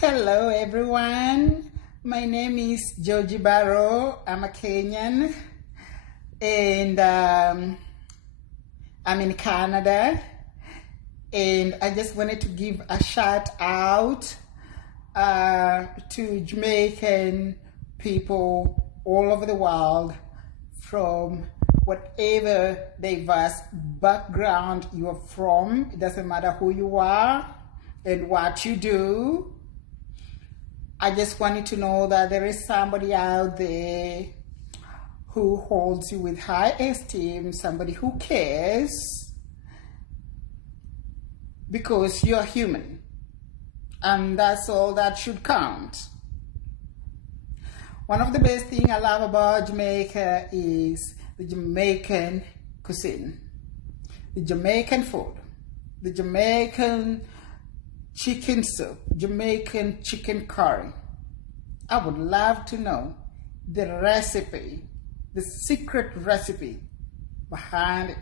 Hello everyone, my name is Joji Barrow. I'm a Kenyan and I'm in Canada, and I just wanted to give a shout out to Jamaican people all over the world from whatever diverse background you are from. It doesn't matter who you are and what you do. I just want you to know that there is somebody out there who holds you with high esteem, somebody who cares, because you're human. And that's all that should count. One of the best things I love about Jamaica is the Jamaican cuisine, the Jamaican food, the Jamaican chicken soup, Jamaican chicken curry. I would love to know the recipe, the secret recipe behind